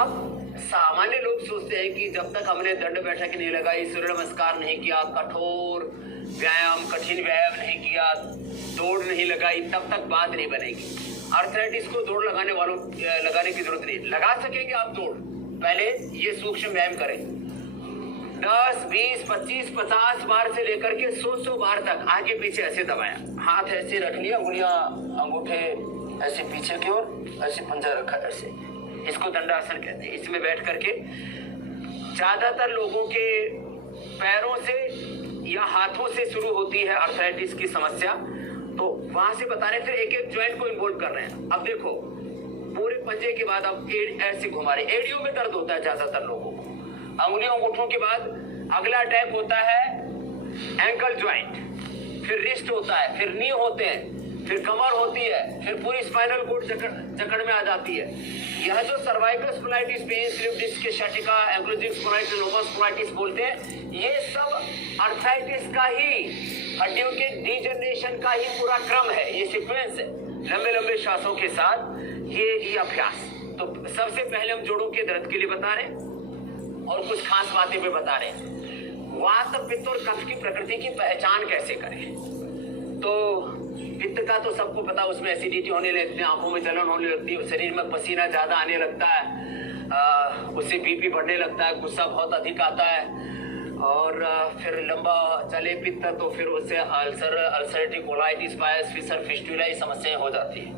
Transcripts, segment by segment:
अब सामान्य लोग सोचते हैं कि जब तक हमने दंड बैठक नहीं लगाई, सूर्य नमस्कार नहीं किया, कठोर व्यायाम, कठिन व्यायाम नहीं किया, दौड़ नहीं लगाई, तब तक बात नहीं बनेगी। आर्थराइटिस को दौड़ लगाने की जरूरत नहीं। लगा सकेंगे आप दौड़, पहले ये सूक्ष्म व्यायाम करें। 10, 20, 25, 50 बार से लेकर के 100 बार तक आगे पीछे ऐसे दबाया, हाथ ऐसे रख लिया, उंगलियां अंगूठे ऐसे पीछे की ओर, ऐसे पंजा रखा ऐसे, इसको दंडासन कहते हैं। इसमें बैठ करके ज्यादातर लोगों के पैरों से या हाथों से शुरू होती है आर्थराइटिस की समस्या, तो वहां से बता रहे, फिर एक एक ज्वाइंट को इन्वॉल्व कर रहे हैं। अब देखो, पूरे पंजे के बाद अब ऐसे घुमा रहे, एड़ियों में दर्द होता है ज्यादातर लोगों को। अंगुलियों अंगूठों के बाद अगला अटैक होता है एंकल ज्वाइंट, फिर रिस्ट होता है, फिर नी होते हैं, फिर कमर होती है, फिर पूरी स्पाइनल कोड जकड़ में आ जाती है। यह जो cervical spondylitis, pain, slip disc sciatica, ankylosing spondylitis, lumbar spondylitis बोलते हैं, ये सब आर्थराइटिस का ही, हड्डियों के डीजनरेशन का ही पूरा क्रम है, ये सीक्वेंस है। लंबे लंबे श्वासों के साथ ये अभ्यास। तो सबसे पहले हम जोड़ों के दर्द के लिए बता रहे हैं और कुछ खास बातें भी बता रहे हैं। वात, पित्त और कफ की प्रकृति की पहचान कैसे करें? तो पित्त का तो सबको पता, उसमें एसिडिटी होने लगती है, आंखों में जलन होने लगती है, शरीर में पसीना ज्यादा आने लगता है, उससे बीपी बढ़ने लगता है, गुस्सा बहुत अधिक आता है, और फिर लंबा चले पित्त तो फिर उससे अल्सरेटिव कोलाइटिस, पायस, फिसर, फिस्टुला ये समस्याएं हो जाती है।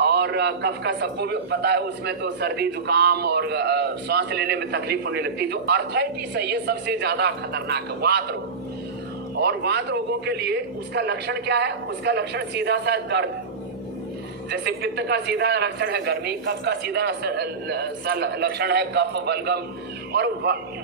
और कफ का सबको भी पता है, उसमें तो सर्दी, जुकाम और सांस लेने में तकलीफ होने लगती है। जो आर्थराइटिस है ये सबसे ज्यादा खतरनाक है, वात रोग। और वात रोगों के लिए उसका लक्षण क्या है? उसका लक्षण सीधा सा दर्द, जैसे पित्त का सीधा लक्षण है गर्मी, कफ का सीधा लक्षण है कफ, बलगम, और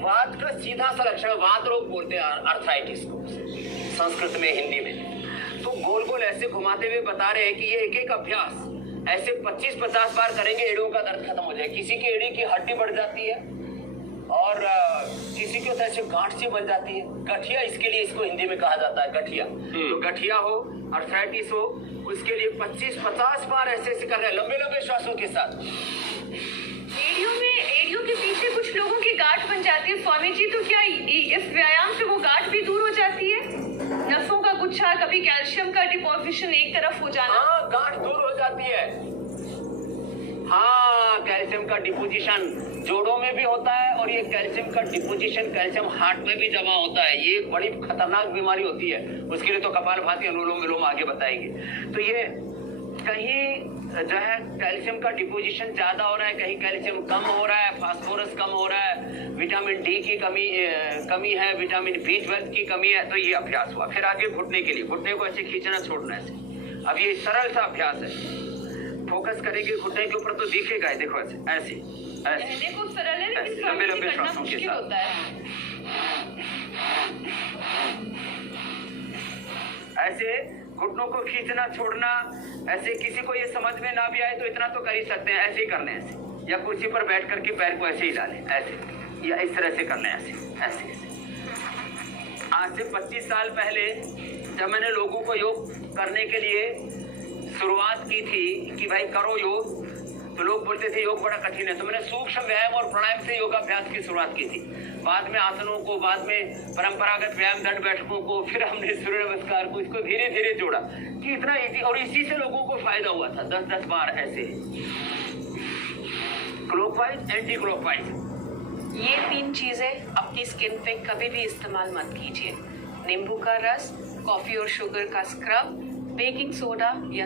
वात का सीधा सा लक्षण वात रोग बोलते हैं आर्थराइटिस को संस्कृत में, हिंदी में। तो गोल गोल ऐसे घुमाते हुए बता रहे हैं कि ये एक एक अभ्यास ऐसे 25-50 बार करेंगे, एड़ियों का दर्द खत्म हो जाए। किसी की एड़ी की हड्डी बढ़ जाती है और किसी के तो ऐसे गांठ सी बन जाती है, गठिया, इसके लिए इसको हिंदी में कहा जाता है गठिया। तो गठिया हो, आर्थराइटिस हो, उसके लिए 25-50 बार ऐसे कर रहे हैं, लंबे लंबे श्वासों के साथ। एड़ियों के पीछे कुछ लोगों की गांठ बन जाती है स्वामी जी, तो क्या इस व्यायाम से वो गांठ भी दूर हो जाती है? नसों का गुच्छा, कभी कैल्शियम का डिपोजिशन एक तरफ हो जाना। हाँ, गांठ दूर हो जाती है। हाँ, कैल्शियम का डिपोजिशन जोड़ों में भी होता है, और ये कैल्शियम का डिपोजिशन कैल्शियम हार्ट में भी जमा होता है। ये एक बड़ी खतरनाक बीमारी होती है, उसके लिए तो कपालभाति, अनुलोम विलोम आगे बताएंगे। तो ये कहीं जो है कैल्शियम का डिपोजिशन ज्यादा हो रहा है, कहीं कैल्शियम कम हो रहा है, फास्फोरस कम हो रहा है, विटामिन डी की कमी है, विटामिन B12 की कमी है। तो ये अभ्यास हुआ। फिर आगे घुटने के लिए, घुटने को ऐसे खींचना छोड़ना ऐसे। अब ये सरल सा अभ्यास है, फोकस करेंगे घुटने के ऊपर तो दिखेगा, देखो ऐसे ऐसे कहने को सरल है, लेकिन लंबे लंबे श्वासों के साथ होता है। ऐसे घुटनों को खींचना छोड़ना ऐसे। किसी को ये समझ में ना भी आए तो इतना तो कर ही सकते हैं, ऐसे ही करने ऐसे, या कुर्सी पर बैठ करके पैर को ऐसे ही डालें ऐसे, या इस तरह से करना है ऐसे ऐसे ऐसे। आज से 25 साल पहले जब मैंने लोगों को योग करने के लिए शुरुआत की थी कि भाई करो योग, तो लोग बोलते थे योग बड़ा कठिन है, तो मैंने सूक्ष्म व्यायाम और प्राणायाम से योगाभ्यास की शुरुआत की थी। बाद में आसनों को, बाद में परंपरागत व्यायाम, दंड बैठकों को, फिर हमने सूर्य नमस्कार को, इसको धीरे धीरे जोड़ा कि इतना इजी, और इसी से लोगों को फायदा हुआ था। 10-10 बार ऐसे क्लॉकवाइज, एंटी क्लॉकवाइज। ये 3 चीजें अपनी स्किन पे कभी भी इस्तेमाल मत कीजिए। नींबू का रस, कॉफी और शुगर का स्क्रब, बेकिंग सोडा या